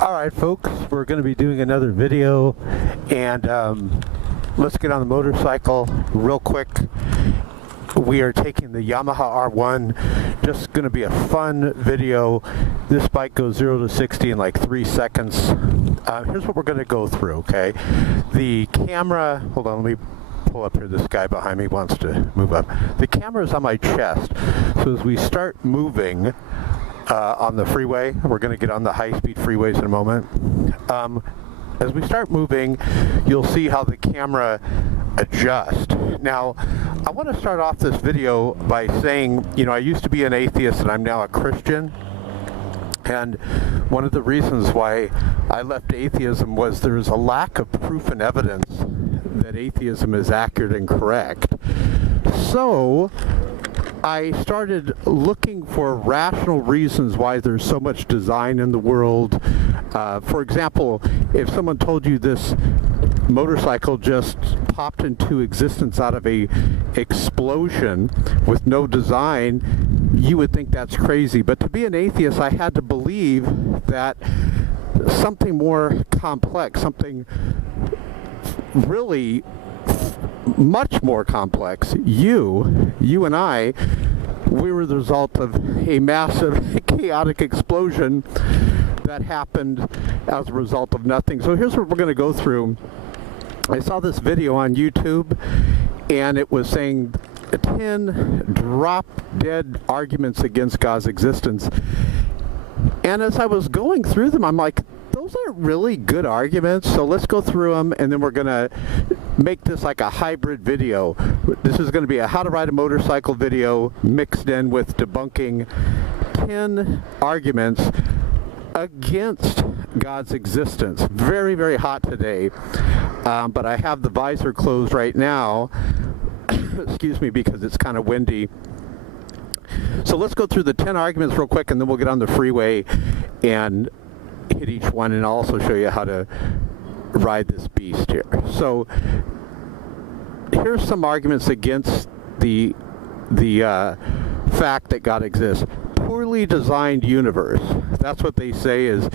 Alright folks, we're going to be doing another video, and let's get on the motorcycle real quick. We are taking the Yamaha R1, just going to be a fun video. This bike goes 0 to 60 in like 3 seconds. Here's what we're going to go through, okay? The camera, hold on, let me pull up here. This guy behind me wants to move up. The camera is on my chest, so as we start moving on the freeway, we're going to get on the high-speed freeways in a moment. As we start moving, you'll see how the camera adjusts. Now, I want to start off this video by saying, you know, I used to be an atheist and I'm now a Christian. And one of the reasons why I left atheism was there's a lack of proof and evidence that atheism is accurate and correct. So I started looking for rational reasons why there's so much design in the world. For example, if someone told you this motorcycle just popped into existence out of a explosion with no design, you would think that's crazy. But to be an atheist, I had to believe that something more complex, something really much more complex, you and I, we were the result of a massive chaotic explosion that happened as a result of nothing. So here's what we're going to go through. I saw this video on YouTube, and it was saying 10 drop-dead arguments against God's existence. And as I was going through them, I'm like, those aren't really good arguments, so let's go through them, and then we're going to make this like a hybrid video. This is going to be a how to ride a motorcycle video mixed in with debunking 10 arguments against God's existence. Very, very hot today, but I have the visor closed right now, excuse me, because it's kind of windy. So let's go through the 10 arguments real quick, and then we'll get on the freeway and hit each one, and I'll also show you how to ride this beast here. So here's some arguments against the fact that God exists. Poorly designed universe. That's what they say, is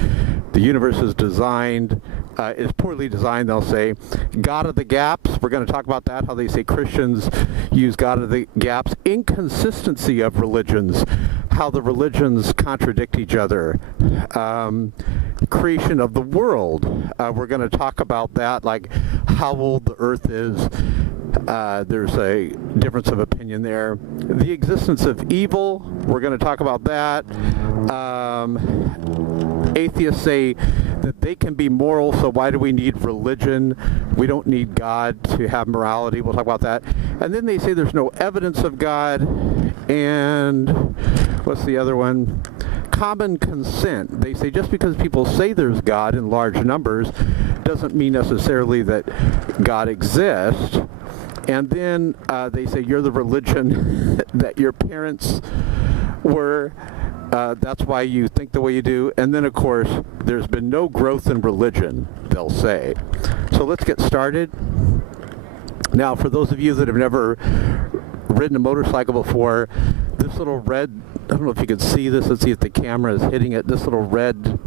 the universe is designed, is poorly designed, they'll say. God of the gaps, we're going to talk about that, how they say Christians use God of the gaps. Inconsistency of religions, how the religions contradict each other. Creation of the world, we're going to talk about that, like how old the earth is. There's a difference of opinion there. The existence of evil, we're going to talk about that. Atheists say that they can be moral, so why do we need religion? We don't need God to have morality. We'll talk about that. And then they say there's no evidence of God. And what's the other one? Common consent. They say just because people say there's God in large numbers doesn't mean necessarily that God exists. And then they say you're the religion that your parents were. That's why you think the way you do. And then, of course, there's been no growth in religion, they'll say. So let's get started. Now, for those of you that have never ridden a motorcycle before, this little red, I don't know if you can see this. Let's see if the camera is hitting it. This little red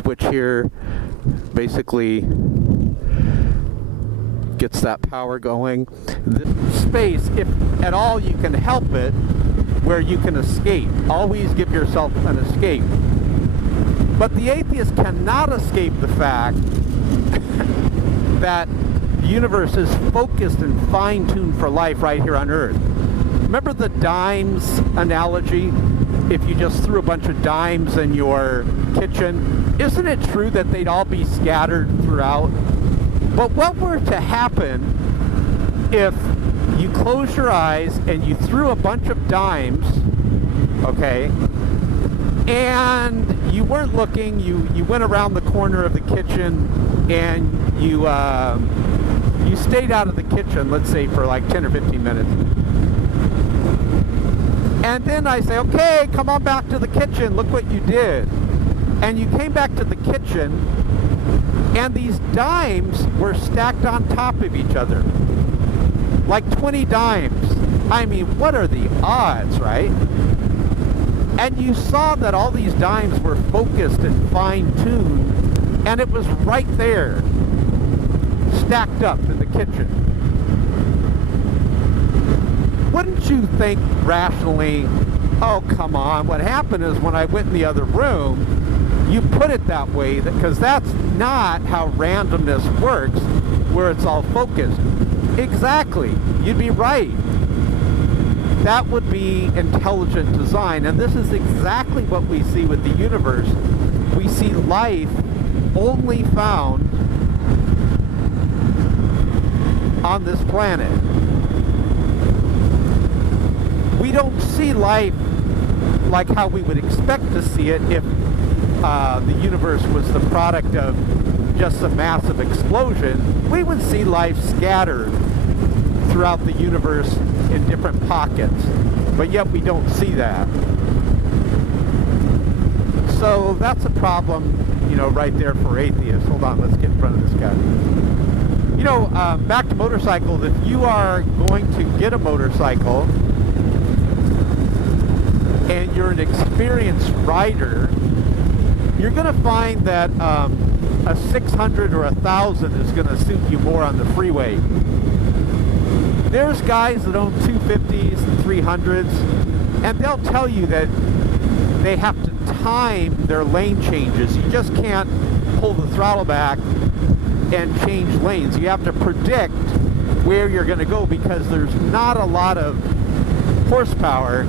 switch here basically gets that power going. This space, if at all you can help it, where you can escape. Always give yourself an escape. But the atheist cannot escape the fact that the universe is focused and fine-tuned for life right here on Earth. Remember the dimes analogy? If you just threw a bunch of dimes in your kitchen, isn't it true that they'd all be scattered throughout? But what were to happen if you closed your eyes and you threw a bunch of dimes, okay, and you weren't looking, you went around the corner of the kitchen and you stayed out of the kitchen, let's say for like 10 or 15 minutes. And then I say, okay, come on back to the kitchen, look what you did. And you came back to the kitchen, and these dimes were stacked on top of each other. Like 20 dimes. I mean, what are the odds, right? And you saw that all these dimes were focused and fine-tuned, and it was right there, stacked up in the kitchen. Wouldn't you think rationally, oh, come on, what happened is when I went in the other room, you put it that way, because that's not how randomness works, where it's all focused. Exactly. You'd be right. That would be intelligent design, and this is exactly what we see with the universe. We see life only found on this planet. We don't see life like how we would expect to see it if the universe was the product of just a massive explosion. We would see life scattered throughout the universe in different pockets, but yet we don't see that. So that's a problem, you know, right there for atheists. Hold on, let's get in front of this guy. You know, back to motorcycles, if you are going to get a motorcycle and you're an experienced rider, you're going to find that a 600 or 1,000 is going to suit you more on the freeway. There's guys that own 250s and 300s, and they'll tell you that they have to time their lane changes. You just can't pull the throttle back and change lanes. You have to predict where you're going to go, because there's not a lot of horsepower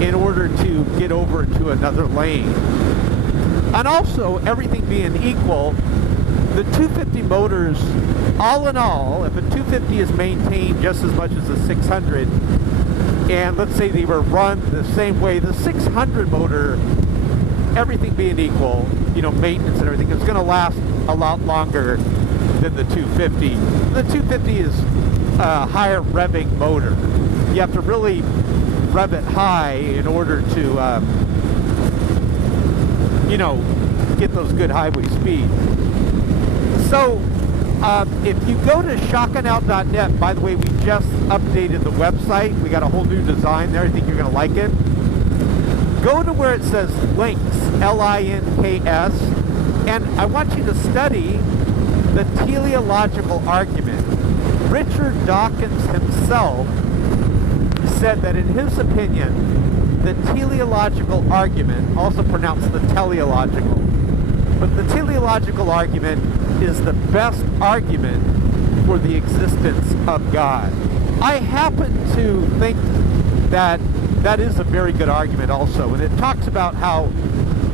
in order to get over to another lane. And also, everything being equal, the 250 motors, all in all, if a 250 is maintained just as much as a 600, and let's say they were run the same way, the 600 motor, everything being equal, you know, maintenance and everything, is going to last a lot longer than the 250. The 250 is a higher revving motor. You have to really rev it high in order to, you know, get those good highway speeds. So, if you go to shockofgod.net, by the way, we just updated the website. We got a whole new design there. I think you're going to like it. Go to where it says links, L-I-N-K-S, and I want you to study the teleological argument. Richard Dawkins himself said that in his opinion, the teleological argument, also pronounced the teleological, but the teleological argument is the best argument for the existence of God. I happen to think that that is a very good argument also, and it talks about how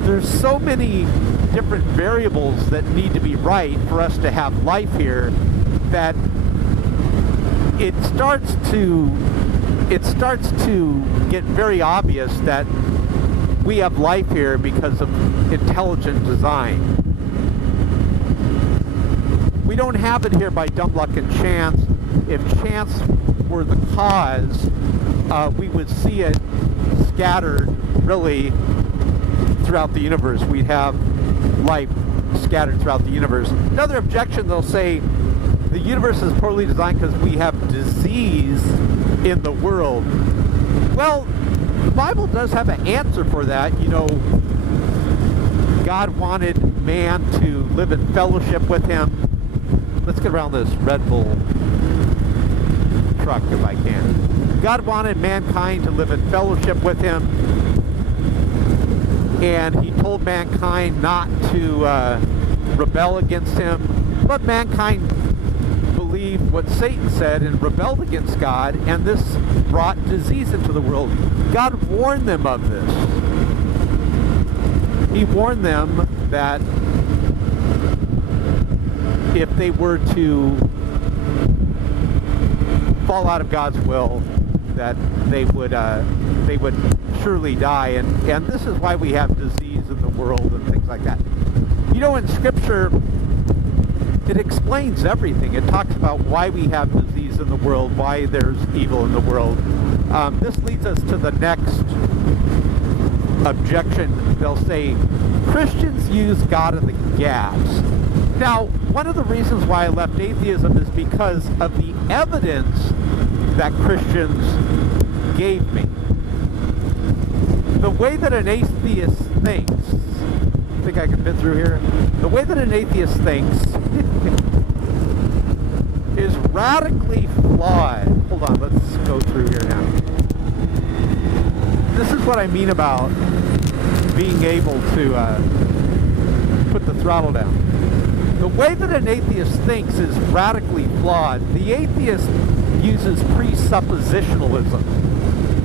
there's so many different variables that need to be right for us to have life here, that it starts to get very obvious that we have life here because of intelligent design. We don't have it here by dumb luck and chance. If chance were the cause, we would see it scattered really throughout the universe. We'd have life scattered throughout the universe. Another objection, they'll say the universe is poorly designed because we have disease in the world. Well, the Bible does have an answer for that. You know, God wanted man to live in fellowship with him. Let's get around this Red Bull truck if I can. God wanted mankind to live in fellowship with him, and he told mankind not to rebel against him, but mankind believed what Satan said and rebelled against God, and this brought disease into the world. God warned them of this. He warned them that if they were to fall out of God's will, that they would surely die, and this is why we have disease in the world and things like that. You know, in Scripture, it explains everything. It talks about why we have disease in the world, why there's evil in the world. This leads us to the next objection. They'll say, Christians use God in the gaps. Now, one of the reasons why I left atheism is because of the evidence that Christians gave me. the way that an atheist thinks, I think I can fit through here. The way that an atheist thinks is radically flawed. Hold on, let's go through here now. This is what I mean about being able to put the throttle down. The way that an atheist thinks is radically flawed. The atheist uses presuppositionalism.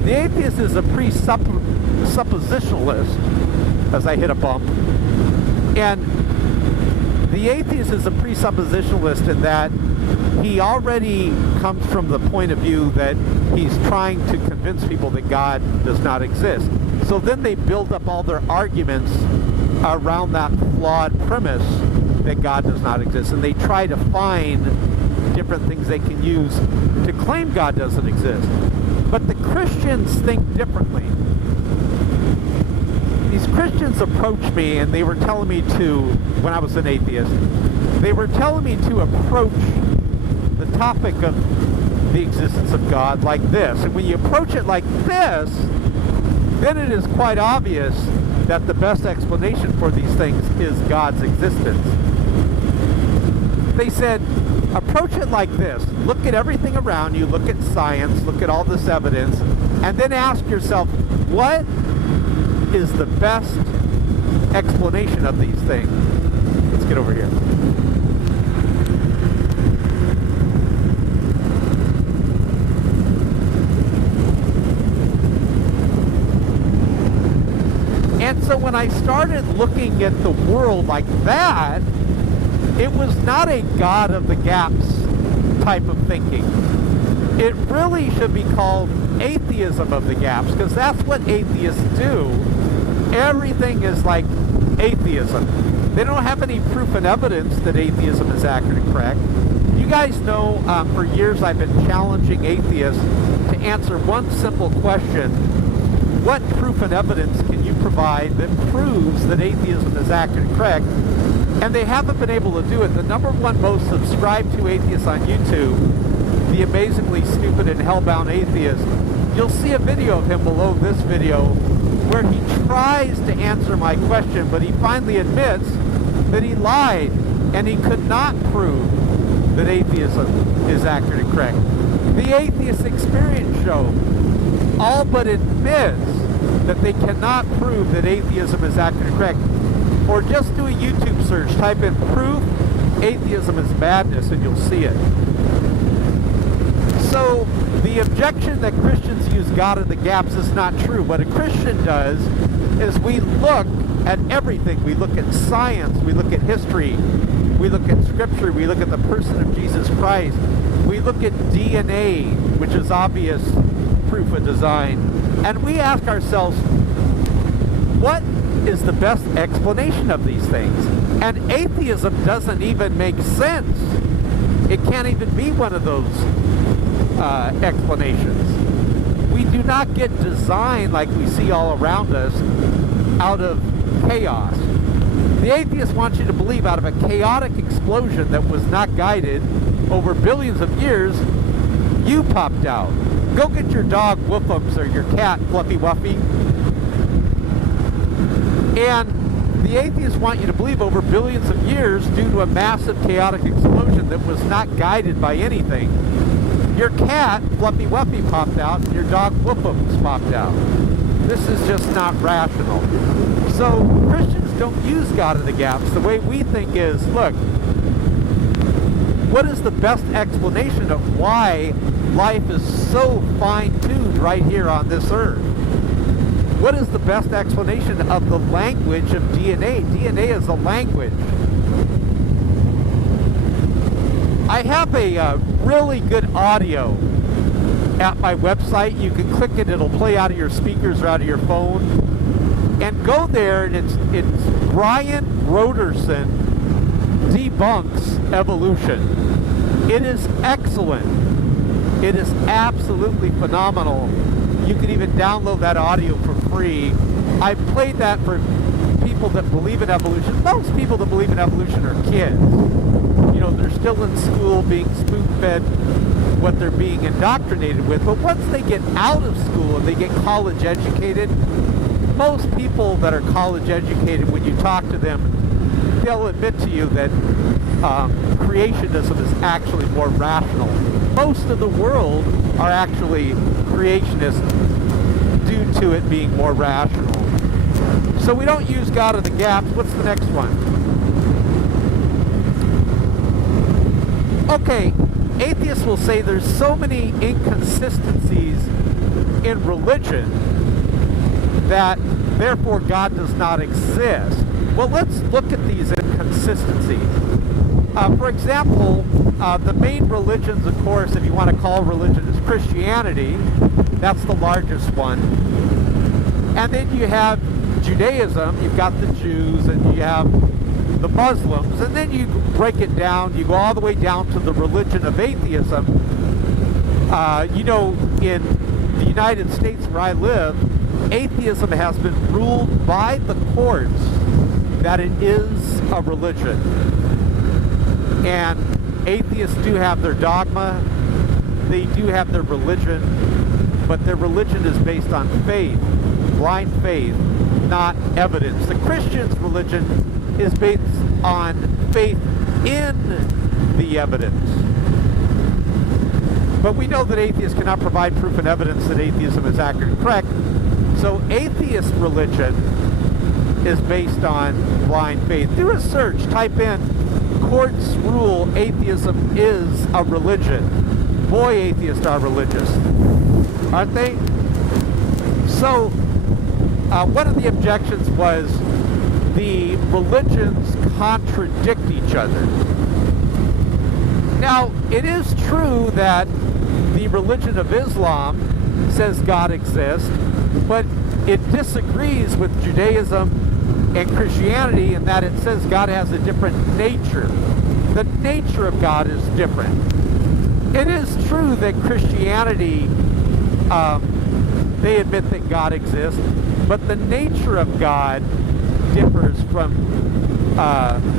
The atheist is a presuppositionalist, as I hit a bump. And the atheist is a presuppositionalist in that he already comes from the point of view that he's trying to convince people that God does not exist. So then they build up all their arguments around that flawed premise that God does not exist. And they try to find different things they can use to claim God doesn't exist. But the Christians think differently. These Christians approached me and they were telling me to, when I was an atheist, they were telling me to approach the topic of the existence of God like this. And when you approach it like this, then it is quite obvious that the best explanation for these things is God's existence. They said, approach it like this. Look at everything around you, look at science, look at all this evidence, and then ask yourself, what is the best explanation of these things? Let's get over here. And so when I started looking at the world like that, it was not a God of the gaps type of thinking. It really should be called atheism of the gaps, because that's what atheists do. Everything is like atheism. They don't have any proof and evidence that atheism is accurate and correct. You guys know for years I've been challenging atheists to answer one simple question. What proof and evidence can you provide that proves that atheism is accurate and correct? And they haven't been able to do it. The number one most subscribed to atheist on YouTube, the amazingly stupid and hellbound atheist, you'll see a video of him below this video where he tries to answer my question, but he finally admits that he lied and he could not prove that atheism is accurate and correct. The Atheist Experience Show all but admits that they cannot prove that atheism is accurate and correct. Or just do a YouTube search, type in proof atheism is madness, and you'll see it. So the objection that Christians use God of the gaps is not true. What a Christian does is we look at everything. We look at science, we look at history, we look at scripture, we look at the person of Jesus Christ, we look at DNA, which is obvious proof of design, and we ask ourselves, what is the best explanation of these things? And atheism doesn't even make sense. It can't even be one of those explanations. We do not get design like we see all around us out of chaos. The atheist wants you to believe out of a chaotic explosion that was not guided over billions of years, you popped out. Go get your dog Woofums or your cat Fluffy Wuffy. And the atheists want you to believe over billions of years, due to a massive chaotic explosion that was not guided by anything, your cat Fluffy Wuffy popped out and your dog Woofums popped out. This is just not rational. So Christians don't use God of the gaps. The way we think is, look, what is the best explanation of why life is so fine-tuned right here on this earth? What is the best explanation of the language of DNA? DNA is a language. I have a really good audio at my website. You can click it, it'll play out of your speakers or out of your phone. And go there, and it's Brian Roderson Debunks Evolution. It is excellent. It is absolutely phenomenal. You can even download that audio for free. I played that for people that believe in evolution. Most people that believe in evolution are kids. You know, they're still in school being spoon-fed what they're being indoctrinated with. But once they get out of school and they get college educated, most people that are college educated, when you talk to them, they'll admit to you that creationism is actually more rational. Most of the world are actually creationists due to it being more rational. So we don't use God of the gaps. What's the next one? Okay, atheists will say there's so many inconsistencies in religion that therefore God does not exist. Well, let's look at these inconsistencies. For example, the main religions, of course, if you want to call religion, is Christianity. That's the largest one. And then you have Judaism, you've got the Jews, and you have the Muslims, and then you break it down, you go all the way down to the religion of atheism. You know, in the United States where I live, atheism has been ruled by the courts that it is a religion. And atheists do have their dogma, they do have their religion, but their religion is based on faith, blind faith, not evidence. The Christian's religion is based on faith in the evidence. But we know that atheists cannot provide proof and evidence that atheism is accurate and correct. So atheist religion is based on blind faith. Do a search, type in courts rule atheism is a religion. Boy, atheists are religious, aren't they? So one of the objections was the religions contradict each other. Now, it is true that the religion of Islam says God exists, but it disagrees with Judaism and Christianity in that it says God has a different nature. The nature of God is different. It is true that Christianity, they admit that God exists, but the nature of God differs from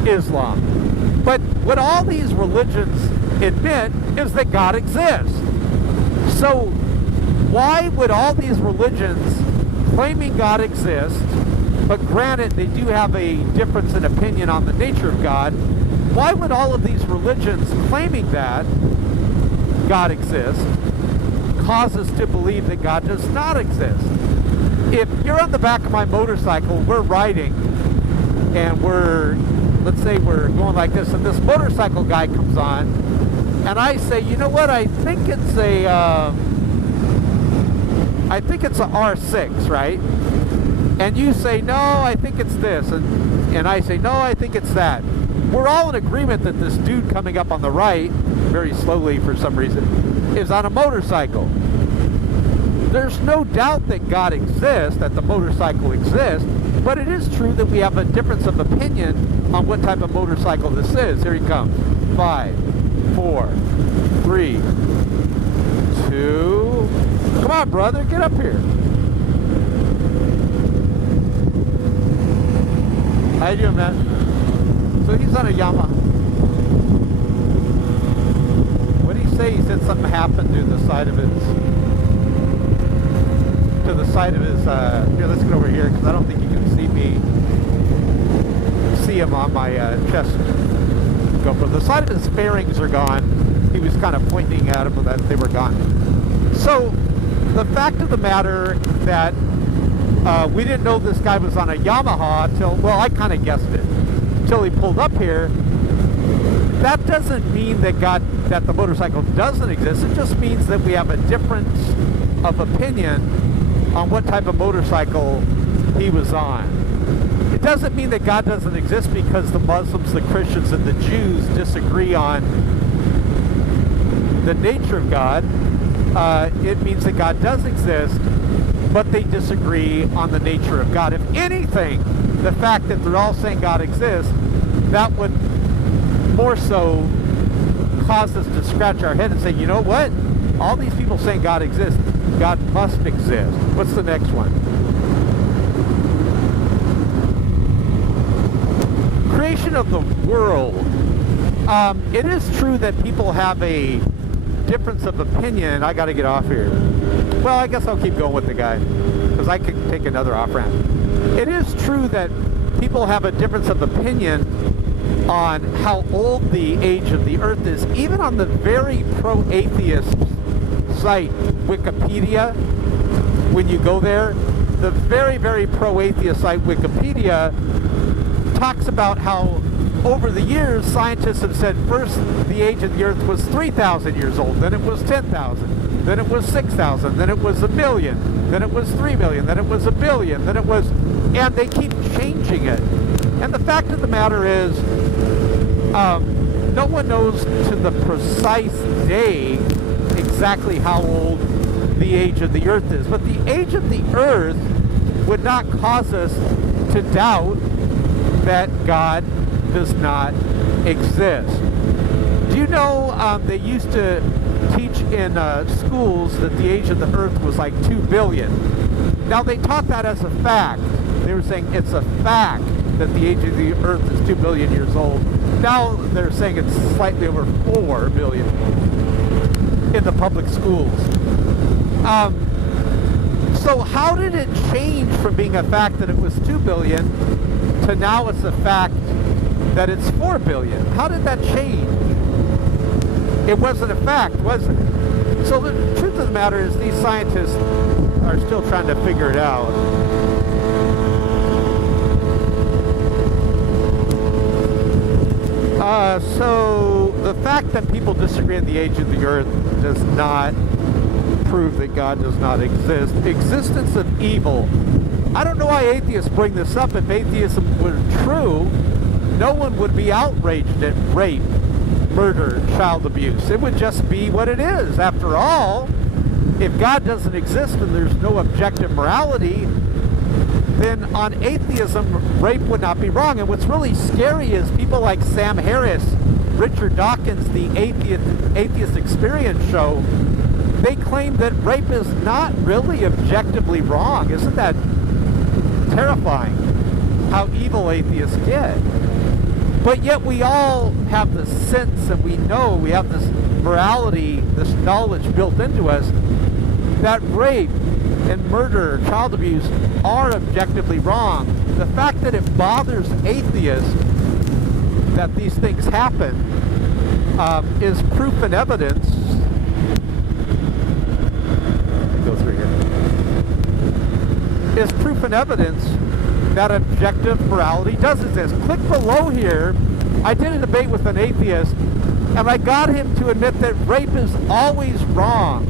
Islam. But what all these religions admit is that God exists. So why would all these religions claiming God exists, but granted they do have a difference in opinion on the nature of God, why would all of these religions claiming that God exists cause us to believe that God does not exist? If you're on the back of my motorcycle, we're riding, and let's say we're going like this, and this motorcycle guy comes on, and I say, you know what, I think it's a R6, right? And you say, no, I think it's this, and I say, no, I think it's that. We're all in agreement that this dude coming up on the right, very slowly for some reason, is on a motorcycle. There's no doubt that God exists, that the motorcycle exists, but it is true that we have a difference of opinion on what type of motorcycle this is. Here he comes. 5, 4, 3, 2. Come on, brother, get up here. How you doing, man? So he's on a Yamaha. What did he say? He said something happened to the side of his... here, let's get over here, because I don't think you can see him on my chest GoPro. The side of his fairings are gone. He was kind of pointing at them that they were gone. So the fact of the matter that we didn't know this guy was on a Yamaha until, well, I kind of guessed it, until he pulled up here. That doesn't mean that the motorcycle doesn't exist. It just means that we have a difference of opinion on what type of motorcycle he was on. It doesn't mean that God doesn't exist because the Muslims, the Christians, and the Jews disagree on the nature of God. It means that God does exist, but they disagree on the nature of God. If anything, the fact that they're all saying God exists, that would more so cause us to scratch our head and say, you know what? All these people saying God exists, God must exist. What's the next one? Creation of the world. It is true that people have a difference of opinion. I got to get off here. Well, I guess I'll keep going with the guy because because I could take another off-ramp. It is true that people have a difference of opinion on how old the age of the Earth is, even on the very pro-atheist site, Wikipedia. When you go there, the very, very pro-atheist site, Wikipedia, talks about how over the years, scientists have said first the age of the Earth was 3,000 years old, then it was 10,000, then it was 6,000, then it was 1 million, then it was 3 million, then it was 1 billion, then it was, and they keep changing it. And the fact of the matter is, no one knows to the precise day exactly how old the age of the Earth is. But the age of the Earth would not cause us to doubt that God does not exist. Do you know they used to teach in schools that the age of the Earth was like 2 billion. Now they taught that as a fact. They were saying it's a fact that the age of the Earth is 2 billion years old. Now they're saying it's slightly over 4 billion in the public schools. So how did it change from being a fact that it was 2 billion to now it's a fact that it's 4 billion? How did that change? It wasn't a fact, was it? So the truth of the matter is these scientists are still trying to figure it out. So the fact that people disagree on the age of the Earth does not prove that God does not exist. Existence of evil. I don't know why atheists bring this up. If atheism were true, no one would be outraged at rape, murder, child abuse. It would just be what it is. After all, if God doesn't exist and there's no objective morality, then on atheism, rape would not be wrong. And what's really scary is people like Sam Harris, Richard Dawkins, the Atheist Experience show, they claim that rape is not really objectively wrong. Isn't that terrifying? How evil atheists get. But yet we all have the sense and we know, we have this morality, this knowledge built into us that rape and murder, child abuse are objectively wrong. The fact that it bothers atheists that these things happen is proof and evidence. Go through here. Is proof and evidence that objective morality does exist. Click below here. I did a debate with an atheist, and I got him to admit that rape is always wrong.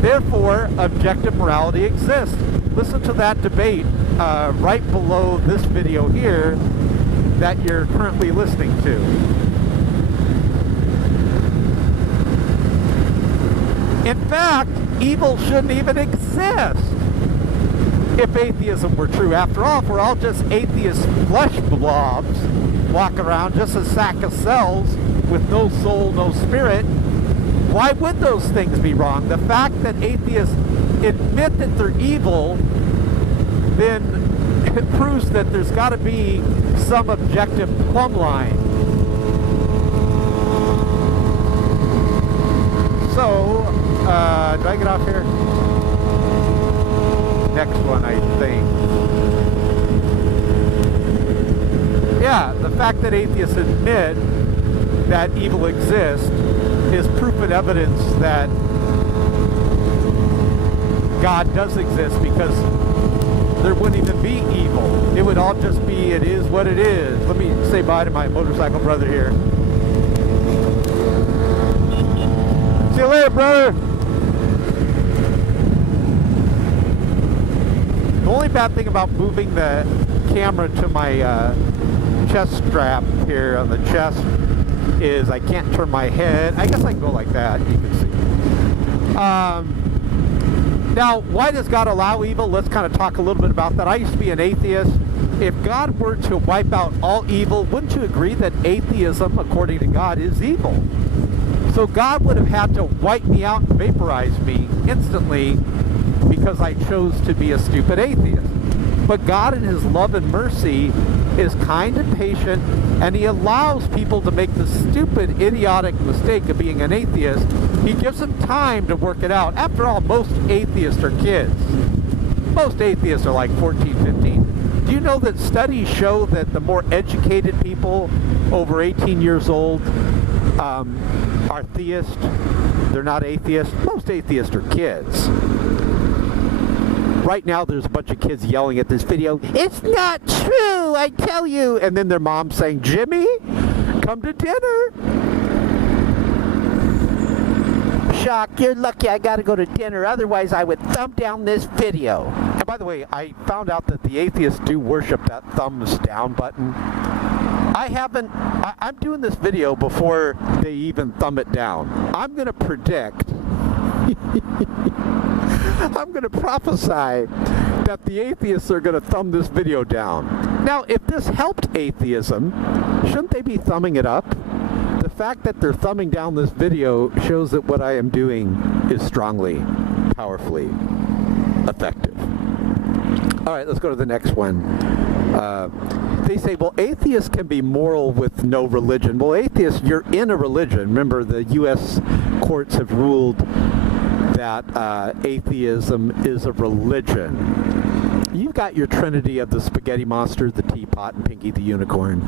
Therefore, objective morality exists. Listen to that debate right below this video here that you're currently listening to. In fact, evil shouldn't even exist if atheism were true. After all, if we're all just atheist flesh blobs, walk around just a sack of cells with no soul, no spirit, why would those things be wrong? The fact that atheists admit that they're evil, then it proves that there's got to be some objective plumb line. So, do I get off here? Next one, I think. Yeah, the fact that atheists admit that evil exists is proof and evidence that God does exist, because there wouldn't even be evil. It would all just be, it is what it is. Let me say bye to my motorcycle brother here. See you later, brother. The only bad thing about moving the camera to my chest strap here on the chest is I can't turn my head. I guess I can go like that, you can see. Now, why does God allow evil? Let's kind of talk a little bit about that. I used to be an atheist. If God were to wipe out all evil, wouldn't you agree that atheism, according to God, is evil? So God would have had to wipe me out and vaporize me instantly because I chose to be a stupid atheist. But God, in His love and mercy, is kind and patient, and He allows people to make the stupid, idiotic mistake of being an atheist. He gives them time to work it out. After all, most atheists are kids. Most atheists are like 14, 15. Do you know that studies show that the more educated people over 18 years old are theists? They're not atheists. Most atheists are kids. Right now there's a bunch of kids yelling at this video, "It's not true, I tell you!" And then their mom's saying, "Jimmy, come to dinner." Shock, you're lucky I gotta go to dinner, otherwise I would thumb down this video. And by the way, I found out that the atheists do worship that thumbs down button. I'm doing this video before they even thumb it down. I'm gonna predict, I'm gonna prophesy that the atheists are gonna thumb this video down. Now, if this helped atheism, shouldn't they be thumbing it up? The fact that they're thumbing down this video shows that what I am doing is strongly, powerfully effective. All right, let's go to the next one. They say, well, atheists can be moral with no religion. Well, atheists, you're in a religion. Remember, the U.S. courts have ruled that atheism is a religion. You've got your trinity of the spaghetti monster, the teapot, and Pinky the unicorn.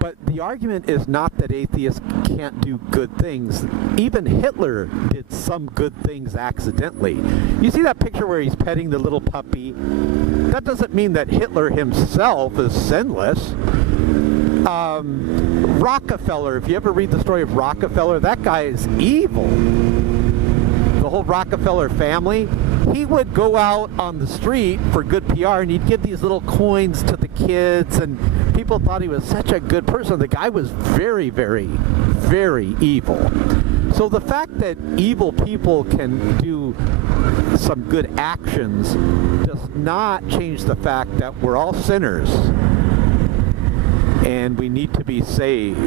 But the argument is not that atheists can't do good things. Even Hitler did some good things accidentally. You see that picture where he's petting the little puppy? That doesn't mean that Hitler himself is sinless. Rockefeller, if you ever read the story of Rockefeller, that guy is evil. The whole Rockefeller family, he would go out on the street for good PR and he'd give these little coins to the kids, and people thought he was such a good person. The guy was very, very, very evil. So the fact that evil people can do some good actions does not change the fact that we're all sinners and we need to be saved.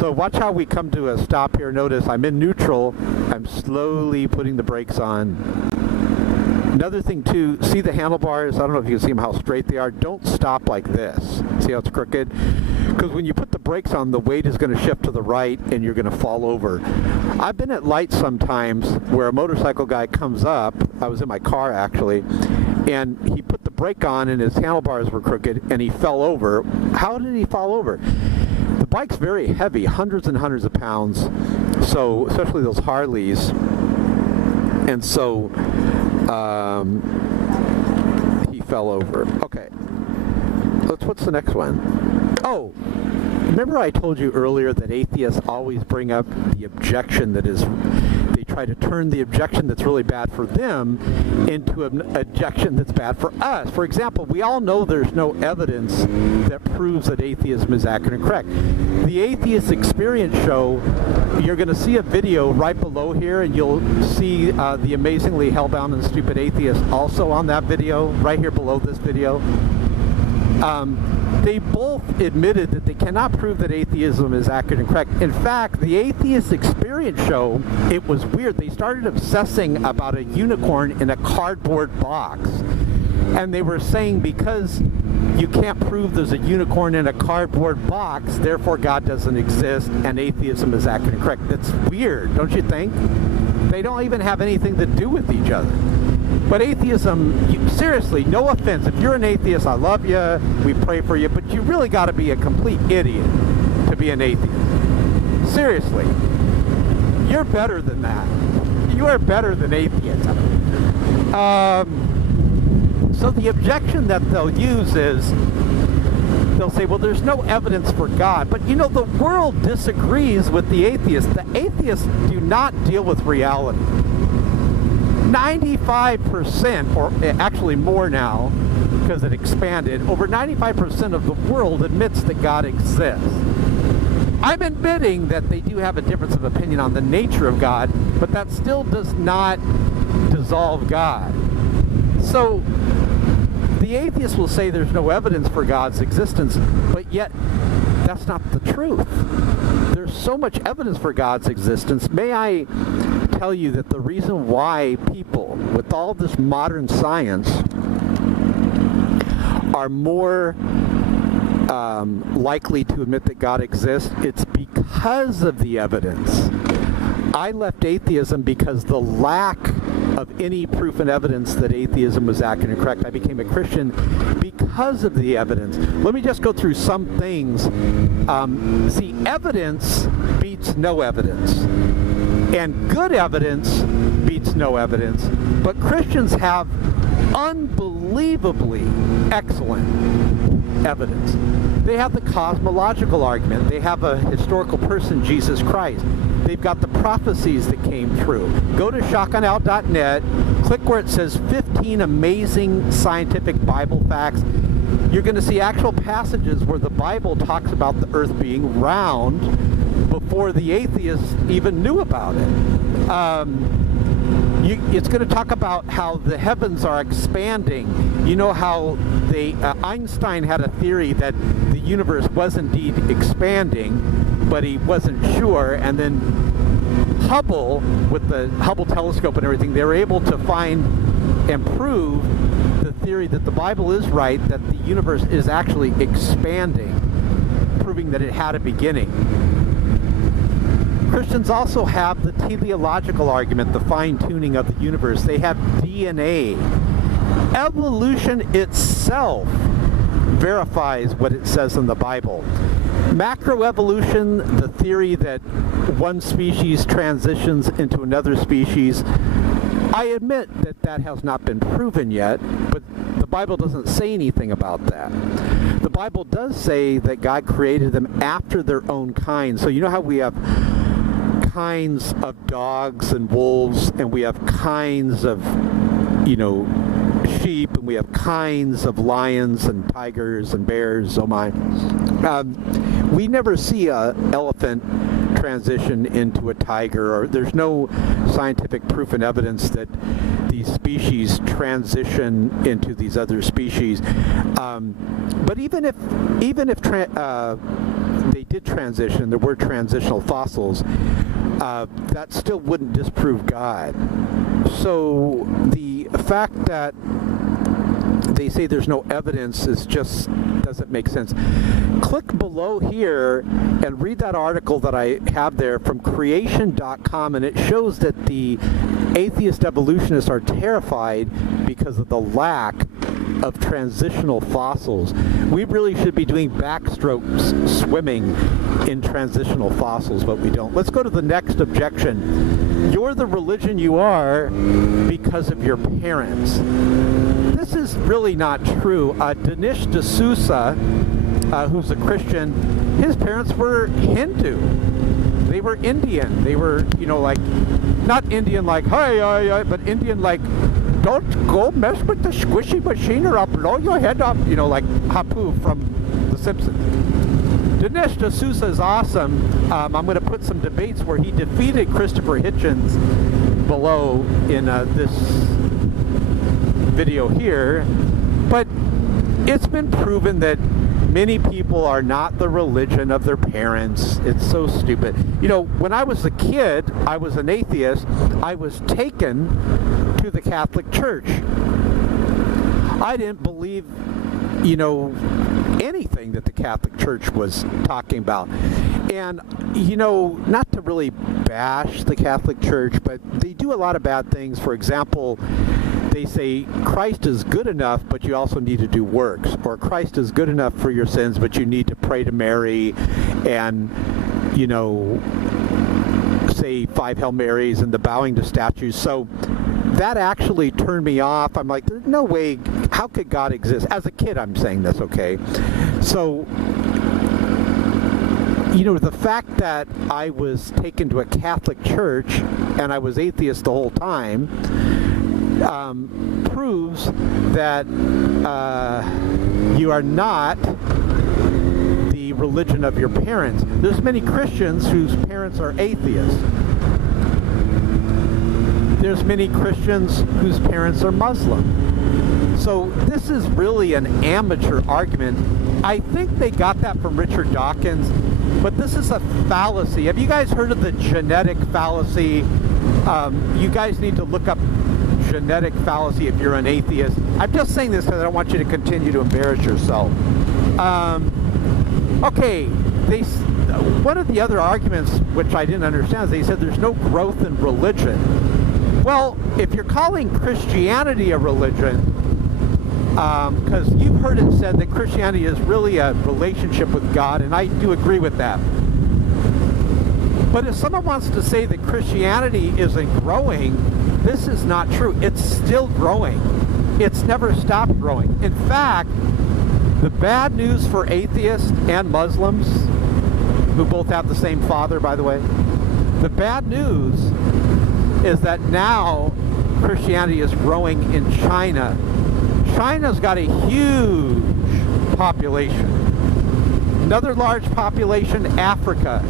So watch how we come to a stop here. Notice I'm in neutral. I'm slowly putting the brakes on. Another thing too, see the handlebars? I don't know if you can see them, how straight they are. Don't stop like this. See how it's crooked? Because when you put the brakes on, the weight is going to shift to the right and you're going to fall over. I've been at lights sometimes where a motorcycle guy comes up. I was in my car actually, and he put the brake on and his handlebars were crooked and he fell over. How did he fall over? The bike's very heavy, hundreds and hundreds of pounds, so especially those Harleys. And so he fell over. Okay. What's the next one? Oh, remember I told you earlier that atheists always bring up the objection that is, they try to turn the objection that's really bad for them into an objection that's bad for us. For example, we all know there's no evidence that proves that atheism is accurate and correct. The Atheist Experience Show, you're going to see a video right below here, and you'll see the amazingly hellbound and stupid atheist also on that video, right here below this video. They both admitted that they cannot prove that atheism is accurate and correct. In fact, the Atheist Experience Show, it was weird. They started obsessing about a unicorn in a cardboard box. And they were saying because you can't prove there's a unicorn in a cardboard box, therefore God doesn't exist and atheism is accurate and correct. That's weird, don't you think? They don't even have anything to do with each other. But atheism, seriously, no offense. If you're an atheist, I love you, we pray for you, but you really got to be a complete idiot to be an atheist. Seriously. You're better than that. You are better than atheism. So the objection that they'll use is, they'll say, well, there's no evidence for God. But, you know, the world disagrees with the atheists. The atheists do not deal with reality. 95%, or actually more now, because it expanded, over 95% of the world admits that God exists. I'm admitting that they do have a difference of opinion on the nature of God, but that still does not dissolve God. So the atheists will say there's no evidence for God's existence, but yet that's not the truth. There's so much evidence for God's existence. May I tell you that the reason why people, with all this modern science, are more likely to admit that God exists, it's because of the evidence. I left atheism because the lack of any proof and evidence that atheism was accurate and correct. I became a Christian because of the evidence. Let me just go through some things. See, evidence beats no evidence. And good evidence beats no evidence. But Christians have unbelievably excellent evidence. They have the cosmological argument. They have a historical person, Jesus Christ. They've got the prophecies that came true. Go to shockofgod.net, click where it says 15 amazing scientific Bible facts. You're going to see actual passages where the Bible talks about the earth being round before the atheists even knew about it. It's going to talk about how the heavens are expanding. You know how Einstein had a theory that the universe was indeed expanding, but he wasn't sure, and then Hubble, with the Hubble telescope and everything, they were able to find and prove the theory that the Bible is right, that the universe is actually expanding, proving that it had a beginning. Christians also have the teleological argument, the fine-tuning of the universe. They have DNA. Evolution itself verifies what it says in the Bible. Macroevolution, the theory that one species transitions into another species, I admit that that has not been proven yet, but the Bible doesn't say anything about that. The Bible does say that God created them after their own kind. So you know how we have kinds of dogs and wolves, and we have kinds of, sheep, and we have kinds of lions and tigers and bears, oh my. We never see an elephant transition into a tiger, or there's no scientific proof and evidence that these species transition into these other species. But even if they did transition, there were transitional fossils, that still wouldn't disprove God. So the fact that they say there's no evidence doesn't make sense. Click below here and read that article that I have there from creation.com, and it shows that the atheist evolutionists are terrified because of the lack of transitional fossils. We really should be doing backstrokes swimming in transitional fossils, but we don't. Let's go to the next objection. You're the religion you are because of your parents. This is really not true. Dinesh D'Souza, who's a Christian, his parents were Hindu. They were Indian. They were, not Indian like, hi, but Indian like, don't go mess with the squishy machine or I'll blow your head up, like Hapu from The Simpsons. Dinesh D'Souza is awesome. I'm going to put some debates where he defeated Christopher Hitchens below in this video here, but it's been proven that many people are not the religion of their parents. It's so stupid. When I was a kid, I was an atheist. I was taken to the Catholic Church. I didn't believe, anything that the Catholic Church was talking about. And, not to really bash the Catholic Church, but they do a lot of bad things. For example, they say Christ is good enough, but you also need to do works. Or Christ is good enough for your sins, but you need to pray to Mary and, say 5 Hail Marys and the bowing to statues. So that actually turned me off. I'm like, there's no way, how could God exist? As a kid, I'm saying this, okay? So, the fact that I was taken to a Catholic church and I was atheist the whole time proves that you are not the religion of your parents. There's many Christians whose parents are atheists. There's many Christians whose parents are Muslim. So this is really an amateur argument. I think they got that from Richard Dawkins, but this is a fallacy. Have you guys heard of the genetic fallacy? You guys need to look up genetic fallacy if you're an atheist. I'm just saying this because I don't want you to continue to embarrass yourself. Okay, one of the other arguments which I didn't understand is they said there's no growth in religion. Well, if you're calling Christianity a religion, because you've heard it said that Christianity is really a relationship with God, and I do agree with that. But if someone wants to say that Christianity isn't growing, this is not true. It's still growing. It's never stopped growing. In fact, the bad news for atheists and Muslims, who both have the same father, by the way, the bad news is that now Christianity is growing in China. China's got a huge population. Another large population, Africa.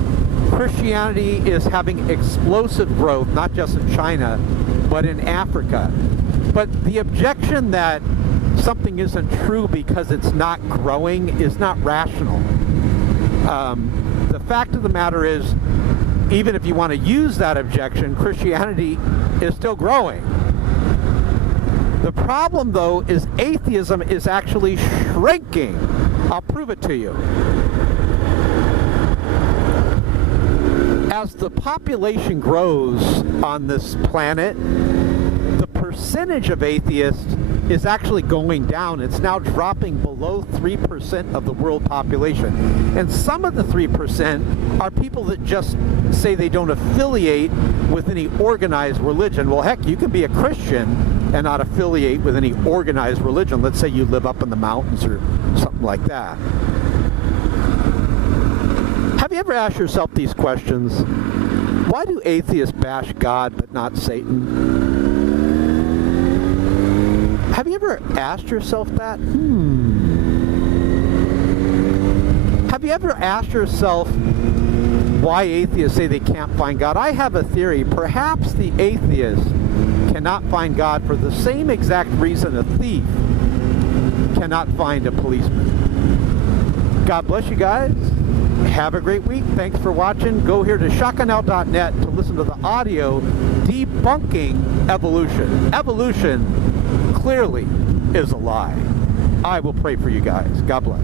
Christianity is having explosive growth, not just in China, but in Africa. But the objection that something isn't true because it's not growing is not rational. The fact of the matter is, even if you want to use that objection, Christianity is still growing. The problem, though, is atheism is actually shrinking. I'll prove it to you. As the population grows on this planet, the percentage of atheists is actually going down. It's now dropping below 3% of the world population. And some of the 3% are people that just say they don't affiliate with any organized religion. Well, heck, you can be a Christian and not affiliate with any organized religion. Let's say you live up in the mountains or something like that. Have you ever asked yourself these questions? Why do atheists bash God but not Satan? Have you ever asked yourself that? Have you ever asked yourself why atheists say they can't find God? I have a theory. Perhaps the atheist cannot find God for the same exact reason a thief cannot find a policeman. God bless you guys. Have a great week. Thanks for watching. Go here to shockofgod.net to listen to the audio debunking evolution. Evolution clearly is a lie. I will pray for you guys. God bless.